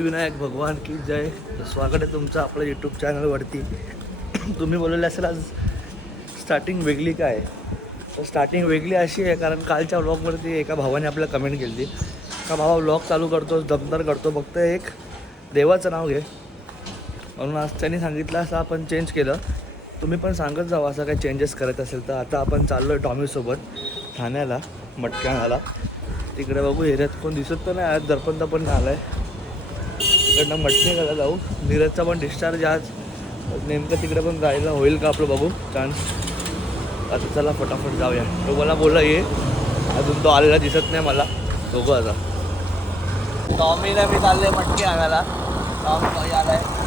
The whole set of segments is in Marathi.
सिद्धिविनायक भगवान की जय. स्वागत आहे तुमचं आपल्या यूट्यूब चॅनलवरती. तुम्ही बोललेले असेल आज स्टार्टिंग वेगळी काय आहे, तर स्टार्टिंग वेगळी अशी आहे कारण कालच्या व्लॉगवरती एका भावाने आपल्याला कमेंट केली का भावा व्लॉग चालू करतो दमदार करतो फक्त एक देवाचं नाव घे. म्हणून आज त्यांनी सांगितलं असं आपण चेंज केलं. तुम्ही पण सांगत जावं असं काही चेंजेस करत असेल तर. आता आपण चाललो आहे टॉमीसोबत ठाण्याला मटक्यानाला. तिकडे बघू एरियात कोण दिसत तर नाही, आज दर्पणचा पण नाही आला आहे. तिकडनं मटक्याला जाऊ. नीरजचा पण डिस्चार्ज आज नेमकं तिकडे पण जायला होईल का आपलं बघू चान्स. आता चला फटाफट जाऊया. तो मला बोलला ये, अजून तो आलेला दिसत नाही मला. बघू आता. टॉमीला मी चाललो आहे मटकी आणायला. टॉमी भाई आला आहे.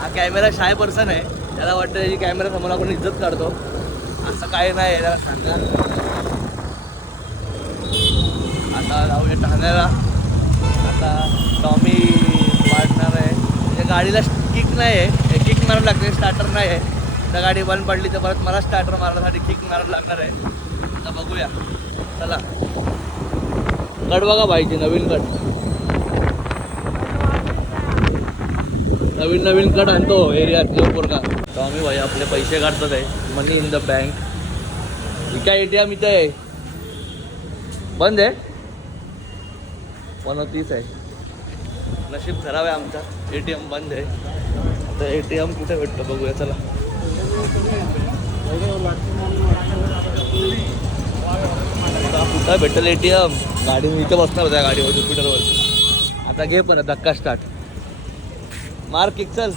हा कॅमेरा शाय पर्सन आहे, त्याला वाटतं त्याची कॅमेरा समोर आपण इज्जत काढतो. असं काही नाही याला सांगा. आता जाऊया ठाण्याला. आता टॉमी वाढणार आहे. त्या गाडीला किक नाही आहे, किक मारावं लागते, स्टार्टर नाही आहे. त्या गाडी बंद पडली तर परत मला स्टार्टर मारण्यासाठी किक मारावं लागणार आहे. आता बघूया चला. गड बघा पाहिजे, नवीन गड, नवीन गड आणतो एरियात जोपूर का. टॉमी भाई आपले पैसे काढतात आहे. Money in the bank. ही काय ATM इथं आहे, बंद आहे. 130 आहे. नशीब खराब आहे आमचा, ATM बंद आहे. आता ATM कुठे भेटतं बघूया चला. कुठं भेटेल ATM. गाडी इथं बसणार होत्या गाडीवर ज्युपिटरवर. आता घे परत धक्का स्टार्ट मार किक चल.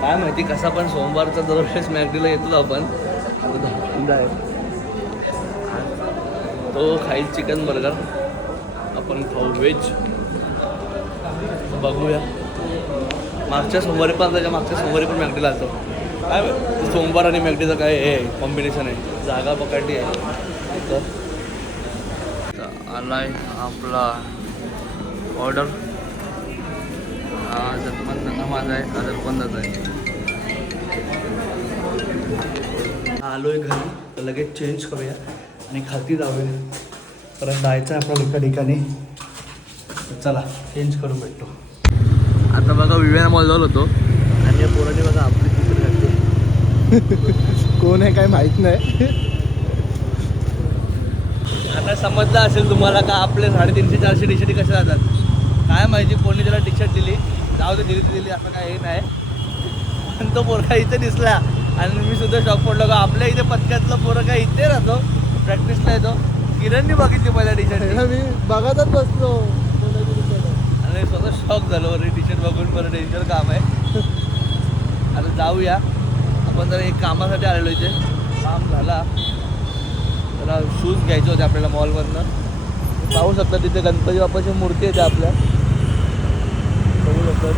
काय माहिती कसा पण सोमवारचा दरवेळेस मॅगडीला येतो आपण. तो खाईल चिकन बर्गर, आपण खाऊ व्हेज. बघूया. मागच्या सोमवारी पण त्याच्या मागच्या सोमवारी पण मॅगडीला असतो. काय सोमवार आणि मॅगडीचं काय हे कॉम्बिनेशन आहे. जागा पकडली आहे. आलाय आपला ऑर्डर. जगमंद माझा आहे, आदर बंदच आहे. आलो आहे घरी तर लगेच चेंज करूया आणि खाती जाऊया. परत जायचं आहे आपल्याला एका ठिकाणी. चला चेंज करून भेटतो. आता बघा विवेना मॉल जाऊन होतो आणि या पोराने बघा आपली तिकीट घातली. कोण आहे काय माहीत नाही. आता समजलं असेल तुम्हाला का आपले 350-400 टी शर्ट कसे जातात. काय माहिती कोणी त्याला टी शर्ट दिली, जाऊ दे दिली असं काय हे नाही. पण तो पोरगा इथे दिसला आणि मी सुद्धा शॉक पडलो का आपल्या इथे पत्त्यातला पोरगा इथे राहतो, प्रॅक्टिसला येतो. किरणनी बघितली पहिल्या टी शर्ट, मी बघतच बसलो आणि स्वतः शॉक झालो. अरे टी शर्ट बघून बरं डेंजर काम आहे. आता जाऊया आपण. जर एक कामासाठी आलेलो इथे, काम झाला त्याला शूज घ्यायचे होते आपल्याला मॉलमधनं. पाहू शकता तिथे गणपती बाप्पाची मूर्ती येते आपल्या, बघू शकतात.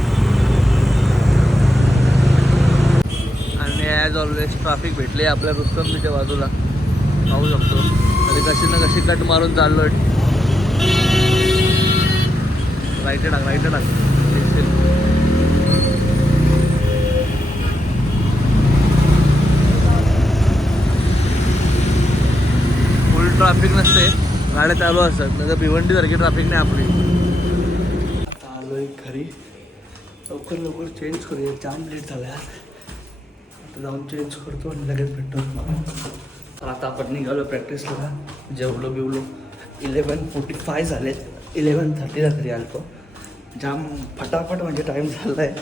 आणि ॲज ऑलवेज ट्रॅफिक भेटले आपल्या रुस्तमच्या बाजूला, पाहू शकतो. तरी कशी ना कशी कट मारून चाललो आहे. राईट टाक. फुल ट्रॅफिक नसते, गाड्या चालू असतात. नाही तर भिवंडीसारखी ट्रॅफिक नाही आपली. आता आलो आहे घरी. लवकर चेंज करूया, जाम लेट झाला. आता जाऊन चेंज करतो आणि लगेच भेटतो. तर आता आपण निघालो प्रॅक्टिसला. जेवलो बिवलो. 11:45 झाले. 11:30ला घरी आलो. जाम फटाफट म्हणजे टाईम झाला आहे.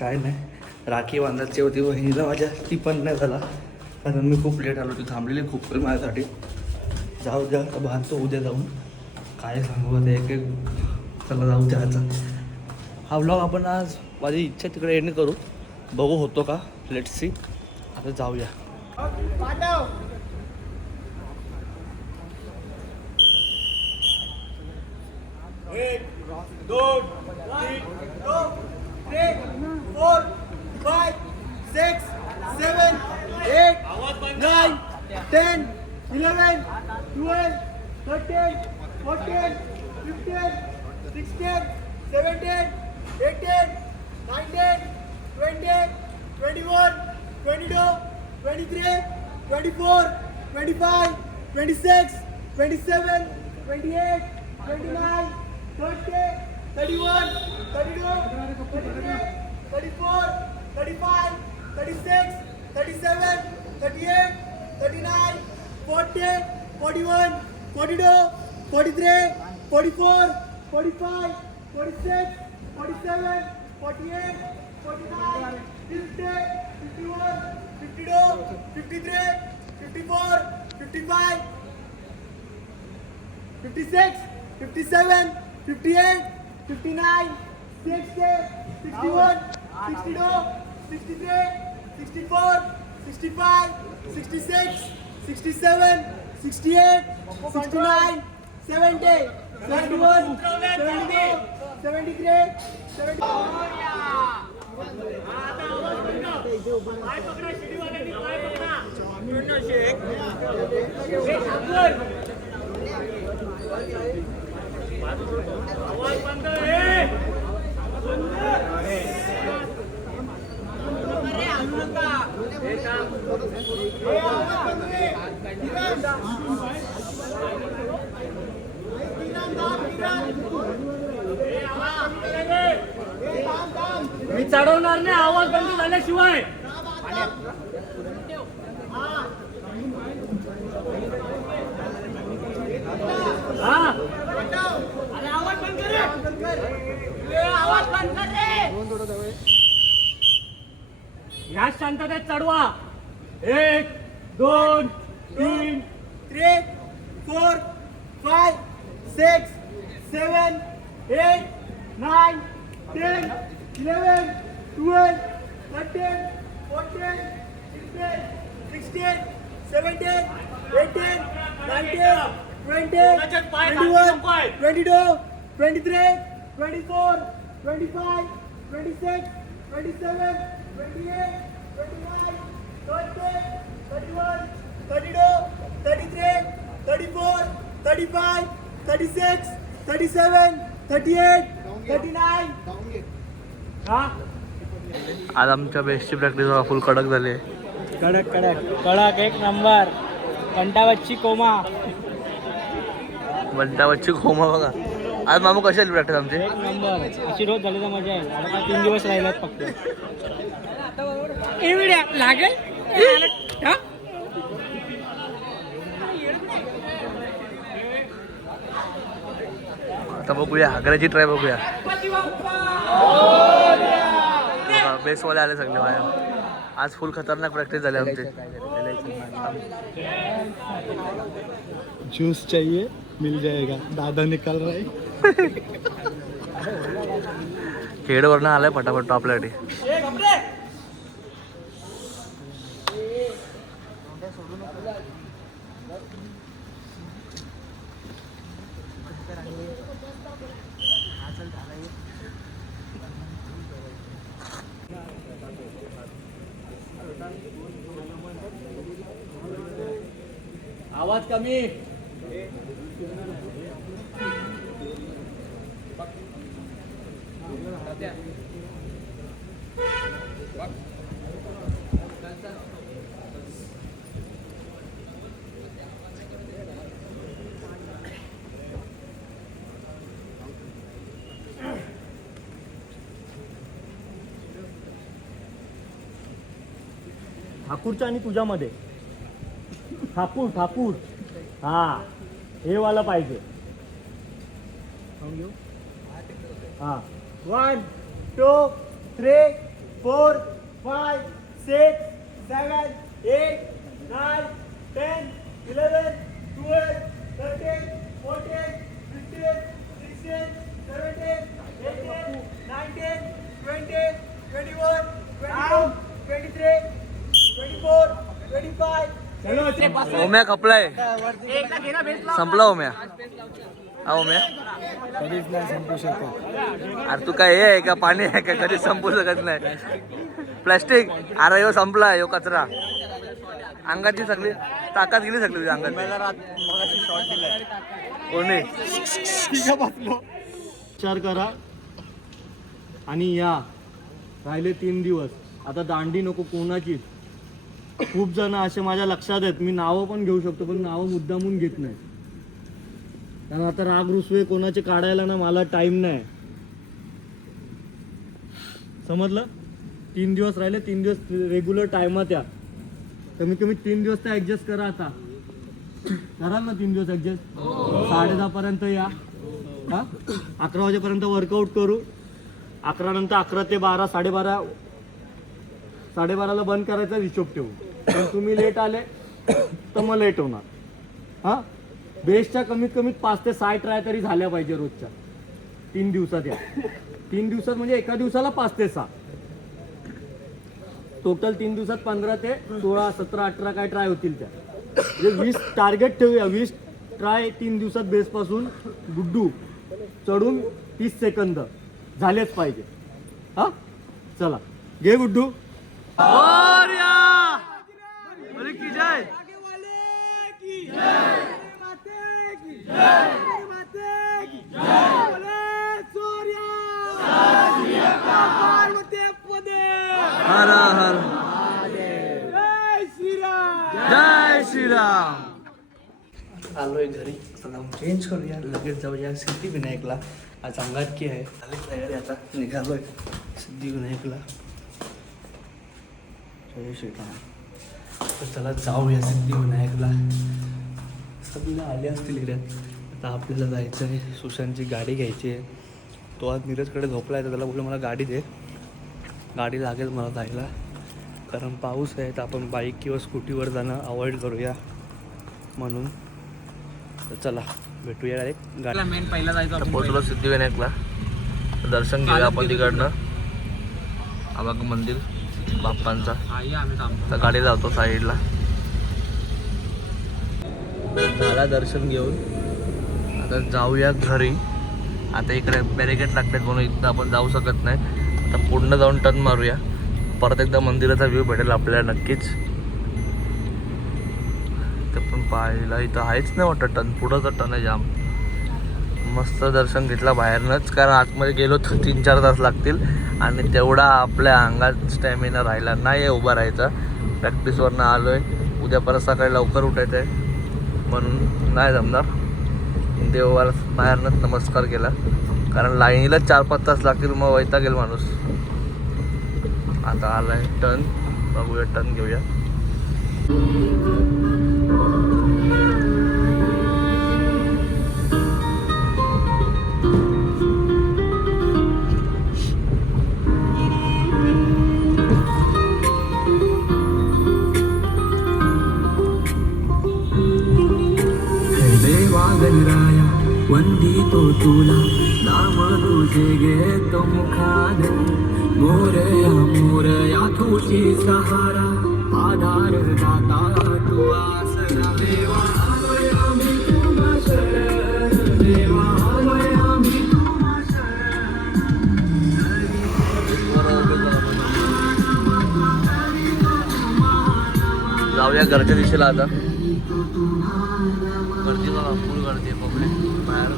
काय नाही, राखी बांधायची होती बहिणीला माझ्या, ती पण नाही झाला कारण मी खूप लेट आलो. ती थांबलेली खूप वेळ माझ्यासाठी. जाऊ द्या बांधतो उद्या जाऊन. काय सांगू आता एक चला जाऊ द्यायचा. हा व्लॉग आपण आज माझी इच्छा तिकडे एंड करू. बघू होतो का, लेट्स सी. आता जाऊया. मी चढवणार नाही आवाज बंद झाल्याशिवाय. हा अरे आवाज बंद कर रे. आवाज बंद कर रे. ह्या शांततेत चढवा. 1 2 3 3 4 5 6 7 8 9 10 11 12 13 14 15 16 17 18 19 20 21 22 23 24 25 26 27 28 29 30 31 32 33 34 35 36 37 38 39. हा आज आमच्या बेस्टची प्रॅक्टिस फुल कडक झाली आहे. कडक कडक कडक एक नंबर. कंटावच्ची कोमा बंटावरची खोमा बघा. आज मामू कशी आली प्रॅक्टिस आमची? एक नंबर. अशी रोज झाली तर मजा येईल. आता काय 3 दिवस राहिलेत फक्त. लागेल हा? आता बघूया हागऱ्याची ट्राय बघूया. बेसवाले आले सगळे बाहेर. आज फुल खतरनाक प्रॅक्टिस झाली आमची. जूस चाहिए मिल जाएगा, दादा निकाल रहा है. खेडवरनं आलाय फटाफट आपल्यासाठी. आवाज कमी. ठाकूरच्या आणि तुझ्यामध्ये ठाकूर ठाकूर हा हे वाला पाहिजे. हा 1 2 3 4 5 6 7 8 9 10 11 12 13 14 15 16 17 18 19 20 21 22 23 24 25. ओम्या खपलाय. संपला ओम्या. अहो म्या कधीच नाही संपू शकत. अरे तू काय हे आहे का पाणी आहे का कधी संपू शकत नाही. प्लास्टिक अरे ह्यो संपला ह्यो कचरा. अंगाची सगळी ताकद गेली सगळी तुझ्या अंगात. कोणी विचार करा आणि या राहिले 3 दिवस. आता दांडी नको कोणाची. खूप जण असे माझ्या लक्षात आहेत, मी नावं पण घेऊ शकतो पण नावं मुद्दामून घेत नाही, कारण आता राग रुसवे कोणाचे काढायला ना मला टाइम नाही. समजलं? 3 दिवस राहिले, 3 दिवस रेग्युलर टायमात या. कमीत कमी 3 दिवस तर ऍडजस्ट करा. आता कराल ना 3 दिवस ऍडजस्ट? 10:30 पर्यंत या. हा 11 वाजेपर्यंत वर्कआउट करू. 11 नंतर 11 ते 12, 12:30ला बंद करायचा हिशोब ठेवू. पण तुम्ही लेट आले तर मग लेट होणार. हा बेस्टच्या कमीत कमी 5 ते 6 ट्राय तरी झाल्या पाहिजे रोजच्या. 3 दिवसात या. 3 दिवसात म्हणजे एका दिवसाला 5 ते 6. टोटल 3 दिवसात 15 ते 16, 17, 18 काय ट्राय होतील त्या. म्हणजे 20 टार्गेट ठेवूया. 20 ट्राय 3 दिवसात बेस पासून गुड्डू चढून 30 सेकंद झालेच पाहिजे. हा चला घे गुड्डू. हर हर जय श्रीराम. आलोय घरी. आता जाऊन चेंज करूया, लगेच जाऊया सिद्धिविनायकला. आज अंगारकी आहे. झाली तयारी, आता निघालोय सिद्धिविनायकला. जय श्रीराम. तर चला जाऊया सिद्धिविनायकला. सगळे आले असतील एरियात. आता आपल्याला जायचं आहे. सुशांतची गाडी घ्यायची आहे. तो आज नीरजकडे झोपला आहे, तर त्याला बोललो मला गाडी दे. गाडी लागेल मला जायला, कारण पाऊस आहे तर आपण बाईक किंवा स्कूटीवर जाणं अवॉइड करूया म्हणून. तर चला भेटूया डायरेक्ट गाडी. मेन पहिला जायचं पोहोचलो सिद्धिविनायकला. दर्शन घेऊया आपण तिकडनं. आबाग मंदिर बाप्पांचा. तर गाडी लावतो साईडला. झाला दर्शन घेऊन, आता जाऊया घरी. आता इकडे बॅरिकेड लागतात म्हणून इथं आपण जाऊ शकत नाही. आता पूर्ण जाऊन टर्न मारूया. परत एकदा मंदिराचा व्ह्यू भेटेल आपल्याला नक्कीच. ते पण पाहायला इथं आहेच नाही वाटतं टर्न. पुढंच टर्न आहे जाम. मस्त दर्शन घेतलं बाहेरनंच, कारण आतमध्ये गेलो तर 3-4 तास लागतील आणि तेवढा आपल्या अंगात स्टॅमिना राहिला नाही आहे उभा राहायचा. प्रॅक्टिसवरनं आलो आहे. उद्या परत सकाळी लवकर उठायचं आहे म्हणून नाही जमणार. देवाला बाहेरनंच नमस्कार केला, कारण लाईनीला 4-5 तास लागतील, मग वैतागेल माणूस. आता आलाय टर्न, बघूया टर्न घेऊया. देवा गणराया वंदितो तुला, नाम तुझे घेतो मुखात. मोरया मोरया तुझी सहारा, आधार दाता तू आसरा. देवा आलोय आम्ही तुझा शरण, देवा आलोय आम्ही तुझा शरण. जाऊया घरच्या दिशेला. आता गर्दी बघा, फुल गर्दी आहे. पब्लिक बाहेर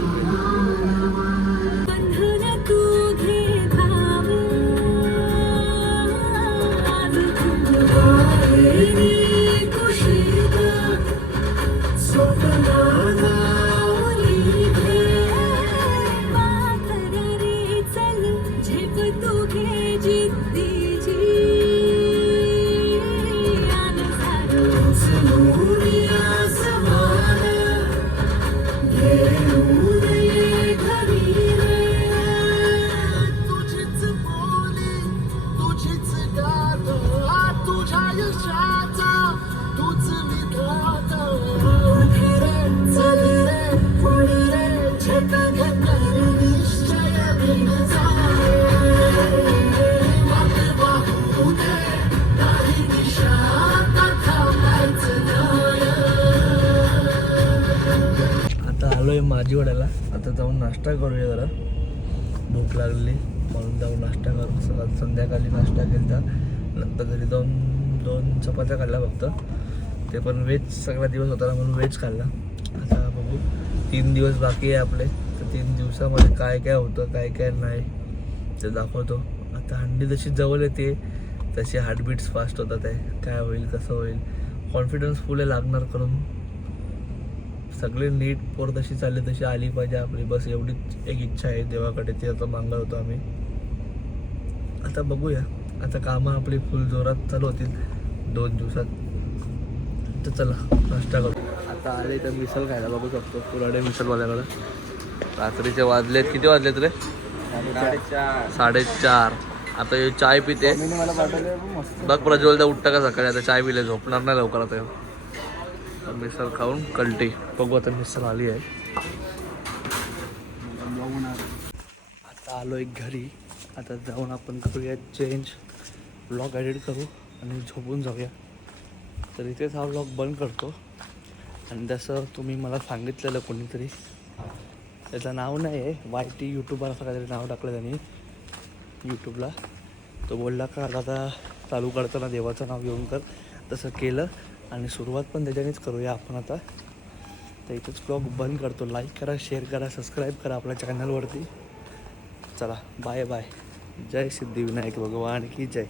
माझीवाड्याला. आता जाऊन नाश्ता करूया जरा, भूक लागली म्हणून जाऊन नाश्ता करू. संध्याकाळी नाश्ता केला, नंतर घरी जाऊन 2 चपात्या खाल्ल्या फक्त, ते पण व्हेज सगळा दिवस होता ना म्हणून व्हेज खाल्ला. आता बघू 3 दिवस बाकी आहे आपले, तर 3 दिवसामध्ये काय काय होतं काय काय नाही ते दाखवतो. आता हंडी जशी जवळ येते तशी हार्टबीट्स फास्ट होतात आहे. काय होईल कसं होईल, कॉन्फिडन्स फुल आहे लागणार करून. सगळे नीट पोर तशी चालली तशी आली पाहिजे आपली, बस एवढीच एक इच्छा आहे देवाकडे, ती आता मागणार होतो आम्ही. आता बघूया, आता कामं आपली फुल जोरात चालू होतील 2 दिवसात. तर चला नाश्ता करू. आता आले तर मिसल खायला बघू शकतो पुराडे मिसलवाल्याकडं. रात्रीचे वाजलेत, किती वाजलेत रे? 4:30. आता हे चाय पिते बघ. प्रज्वलदा उठता का सकाळी, आता चाय पिले, झोपणार नाही लवकर. आता मिसळ खाऊन कल्टी. बघू आता मिसळ आली आहे. आता आलो एक घरी, आता जाऊन आपण करूया चेंज, व्लॉग एडिट करू आणि झोपून जाऊया. तर इथेच हा व्लॉग बंद करतो. आणि जसं तुम्ही मला सांगितलेलं कोणीतरी, त्याचं नाव नाही आहे, YT यूट्यूबर असं काहीतरी नाव टाकलं त्यांनी यूट्यूबला. तो बोलला का आता चालू करताना देवाचं नाव घेऊन कर. तसं केलं आणि सुरुवात पण त्याच्यानेच करूया आपण आता. तर इथंच ब्लॉग बंद करतो. लाईक करा, शेअर करा, सबस्क्राईब करा आपल्या चॅनलवरती. चला बाय बाय. जय सिद्धिविनायक भगवान की जय.